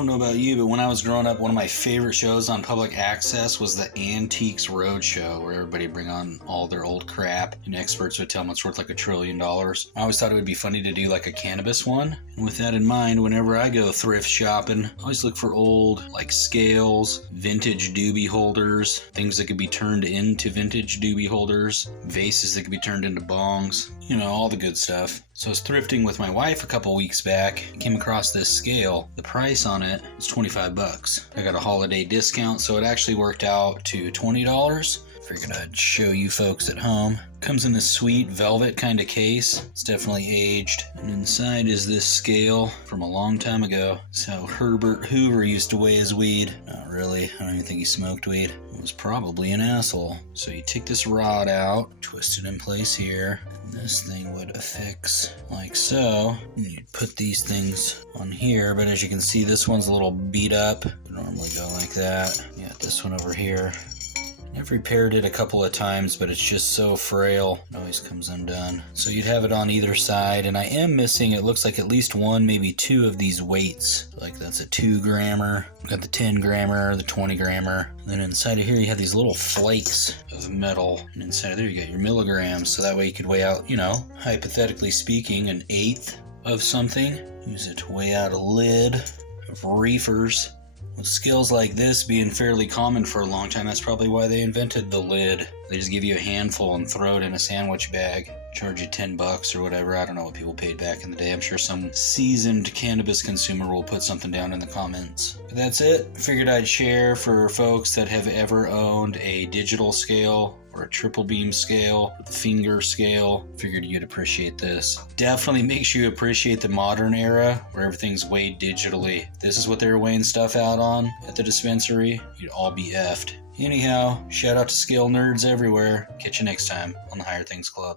don't know about you, but when I was growing up, one of my favorite shows on public access was the Antiques Roadshow, where everybody bring on all their old crap and experts would tell them it's worth like $1 trillion. I always thought it would be funny to do like a cannabis one. And with that in mind, whenever I go thrift shopping, I always look for old like scales, vintage doobie holders, things that could be turned into vintage doobie holders, vases that could be turned into bongs, you know, all the good stuff. So I was thrifting with my wife a couple weeks back, came across this scale. The price on it was $25. I got a holiday discount, so it actually worked out to $20. Figured I'd show you folks at home. Comes in this sweet velvet kind of case. It's definitely aged. And inside is this scale from a long time ago. It's how Herbert Hoover used to weigh his weed. Not really. I don't even think he smoked weed. He was probably an asshole. So you take this rod out, twist it in place here. And this thing would affix like so. And you'd put these things on here, but as you can see, this one's a little beat up. They normally go like that. You got this one over here. I've repaired it a couple of times, but it's just so frail. It always comes undone. So you'd have it on either side, and I am missing, it looks like at least one, maybe two of these weights. Like that's a 2 grammer, got the 10 grammer, the 20 grammer. And then inside of here you have these little flakes of metal. And inside of there you got your milligrams, so that way you could weigh out, you know, hypothetically speaking, 1/8 of something. Use it to weigh out a lid of reefers. With skills like this being fairly common for a long time, that's probably why they invented the lid. They just give you a handful and throw it in a sandwich bag. Charge you $10 or whatever. I don't know what people paid back in the day. I'm sure some seasoned cannabis consumer will put something down in the comments. But that's it. Figured I'd share for folks that have ever owned a digital scale or a triple beam scale, or the finger scale. Figured you'd appreciate this. Definitely make sure you appreciate the modern era where everything's weighed digitally. This is what they were weighing stuff out on at the dispensary. You'd all be effed. Anyhow, shout out to scale nerds everywhere. Catch you next time on the Higher Things Club.